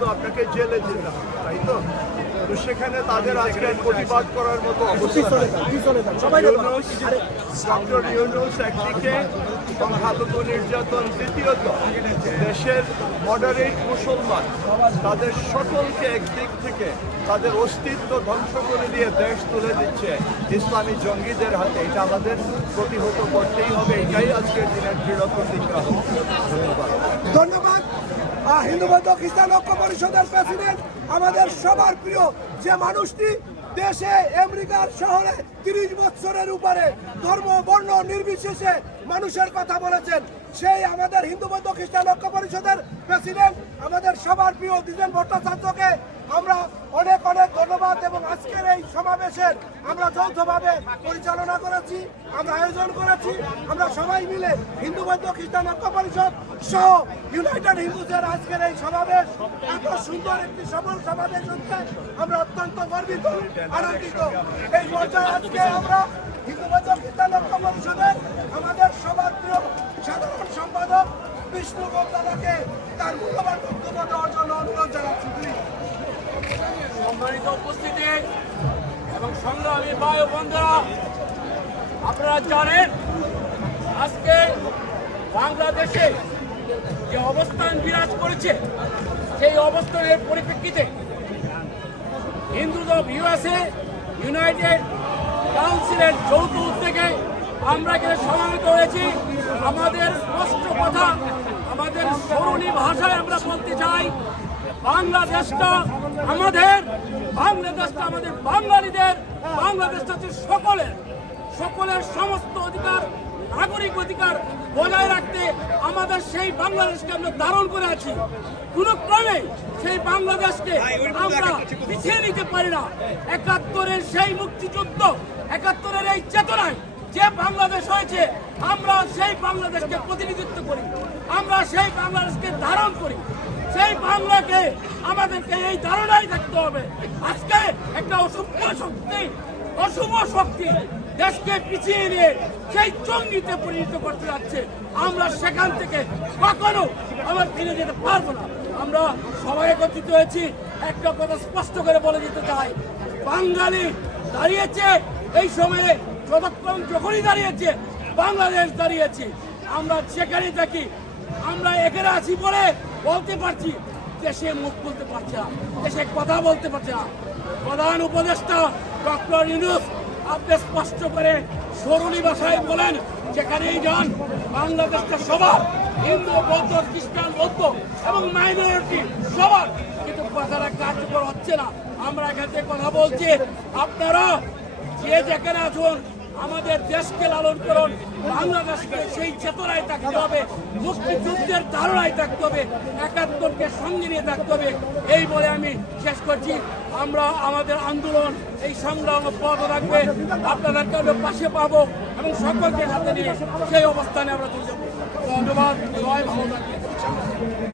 তো আপনাকে জেলে যেতে হবে তাই তো? তো সেখানে তাদের আজকে প্রতিবাদ করার মতো অবস্থা ডক্টর ইউনুস একদিকে সংখ্যালঘু নির্যাতন দ্বিতীয়ত দেশের মডারেট মুসলমান তাদের সকলকে একদিক থেকে তাদের অস্তিত্ব ধ্বংস করে দিয়ে দেশ তুলে দিচ্ছে ইসলামী জঙ্গিদের হাতে। এটা আমাদের প্রতিহত করতেই হবে এটাই আজকের দিনের দৃঢ় প্রতিজ্ঞা। হবে ধন্যবাদ। ধন্যবাদ। হিন্দু বৌদ্ধ খ্রিস্টান ঐক্য পরিষদের প্রেসিডেন্ট আমাদের সবার প্রিয় যে মানুষটি দেশে, আমেরিকার শহরে তিরিশ বছরের উপরে ধর্ম, বর্ণ নির্বিশেষে মানুষের কথা বলেছেন, সেই আমাদের হিন্দু বৌদ্ধ খ্রিস্টান ঐক্য পরিষদের প্রেসিডেন্ট আমাদের সবার প্রিয় দ্বিজেন ভট্টাচার্যকে আমরা অনেক অনেক ধন্যবাদ এবং আজকের এই সমাবেশের আমরা যৌথভাবে পরিচালনা করেছি, আমরা আয়োজন করেছি, আমরা সবাই মিলে হিন্দু বৌদ্ধ খ্রিস্টান ঐক্য পরিষদ সহ ইউনাইটেড হিন্দুদের আজকের এই সমাবেশ। এত সুন্দর একটি সফল সমাবেশ হচ্ছে, আমরা অত্যন্ত গর্বিত, আনন্দিত। এই পর্যায়ে আজকে আমরা হিন্দু বৌদ্ধ খ্রিস্টান ঐক্য পরিষদের আমাদের সবার প্রিয় সাধারণ সম্পাদক বিষ্ণু গোপ্তাদাকে তার মূল্যবান বক্তব্য দেওয়ার জন্য অনুরোধ জানাচ্ছি। সম্মানিত উপস্থিতি এবং সংগ্রামী বায়ু বন্ধুরা আপনারা জানেন আজকে বাংলাদেশে যে অবস্থান বিরাজ করেছে, সেই অবস্থানের পরিপ্রেক্ষিতে হিন্দু অফ ইউএসএ, ইউনাইটেড কাউন্সিলের যৌথ উদ্যোগে আমরা এখানে সমাবেত হয়েছি। আমাদের স্পষ্ট কথা, আমাদের সরণী ভাষায় আমরা বলতে চাই বাংলাদেশটা আমাদের বাংলাদেশটা আমাদের বাঙালিদের বাংলাদেশটা হচ্ছে সকলের সকলের সমস্ত অধিকার নাগরিক অধিকার বজায় রাখতে আমাদের সেই বাংলাদেশকে আমরা ধারণ করে আছি। কোনো ক্রমে সেই বাংলাদেশকে আমরা পিছিয়ে নিতে পারি না। একাত্তরের সেই মুক্তিযুদ্ধ একাত্তরের এই চেতনায় যে বাংলাদেশ হয়েছে আমরা সেই বাংলাদেশকে প্রতিনিধিত্ব করি আমরা সেই বাংলাদেশকে ধারণ করি। সেই বাংলাকে আমাদেরকে এই ধারণাই থাকতে হবে। আজকে একটা অশুভ শক্তি অশুভ শক্তি দেশকে পিছিয়ে নিয়ে সেই জঙ্গিতে পরিণত করতে যাচ্ছে। আমরা সেখান থেকে কখনো আমরা ফিরে যেতে পারব না। আমরা সবাই একত্রিত হয়েছি, একটা কথা স্পষ্ট করে বলে দিতে চাই। বাঙালি দাঁড়িয়েছে এই সময়ে যতক্ষণ যখনই দাঁড়িয়েছে, বাংলাদেশ দাঁড়িয়েছে। আমরা যেখানেই থাকি, আমরা এখানে আছি বলে বলতে পারছি, দেশে মুখ বলতে পারছে না, দেশে কথা বলতে পারছে না। প্রধান উপদেষ্টা ডক্টর ইউনুস আপনি স্পষ্ট করে সরলী ভাষায় বলেন, যেখানেই যান, বাংলাদেশটা সবার, হিন্দু, বৌদ্ধ, খ্রিস্টান, বৌদ্ধ এবং মাইনরিটি সবার। কিন্তু কথাটা কার্যকর হচ্ছে না। আমরা এখান থেকে কথা বলছি, আপনারা যে যেখানে আছেন আমাদের দেশকে লালন করুন বাংলাদেশকে সেই চেতনায় থাকতে হবে, মুক্তিযুদ্ধের ধারণায় থাকতে হবে, একাত্তরকে সঙ্গে নিয়ে থাকতে হবে, এই বলে আমি শেষ করছি। আমরা আমাদের আন্দোলন, এই সংগ্রাম পথ রাখবে আপনাদেরকে আমরা পাশে পাবো এবং সকলকে সাথে নিয়ে সেই অবস্থানে আমরা চলে যাব। ধন্যবাদ, সবাই ভালো থাকবেন।